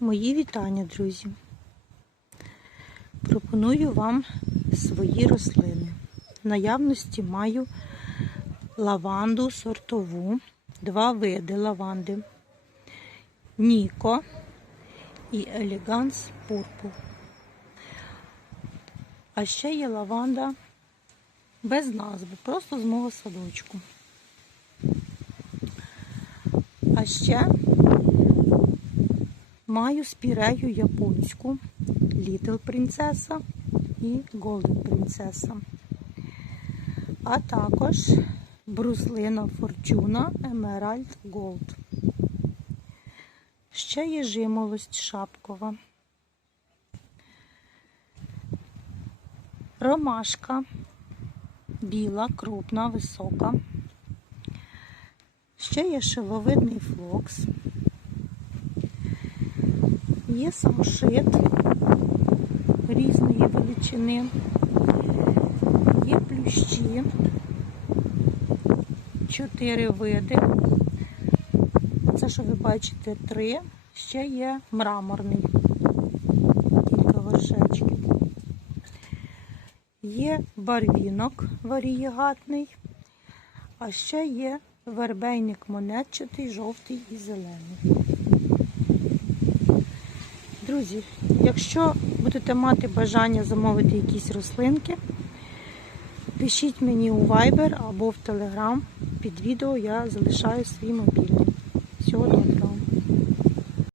Мої вітання, друзі. Пропоную вам свої рослини. В наявності маю лаванду сортову, два види лаванди. Ніко і Елеганс Пурпу. А ще є лаванда без назви, просто з мого садочку. А ще маю спірею японську, Little Принцеса і Golden Принцеса. А також бруслина Форчуна Emerald Gold. Ще є жимолость шапкова. Ромашка біла, крупна, висока. Ще є шиловидний флокс. Є самшит різної величини. Є плющі, чотири види. Це, що ви бачите, три. Ще є мраморний, кілька вершечків. Є барвінок варієгатний, а ще є вербейник монетчатий, жовтий і зелений. Друзі, якщо будете мати бажання замовити якісь рослинки, пишіть мені у Viber або в Telegram. Під відео я залишаю свій мобільний. Всього доброго!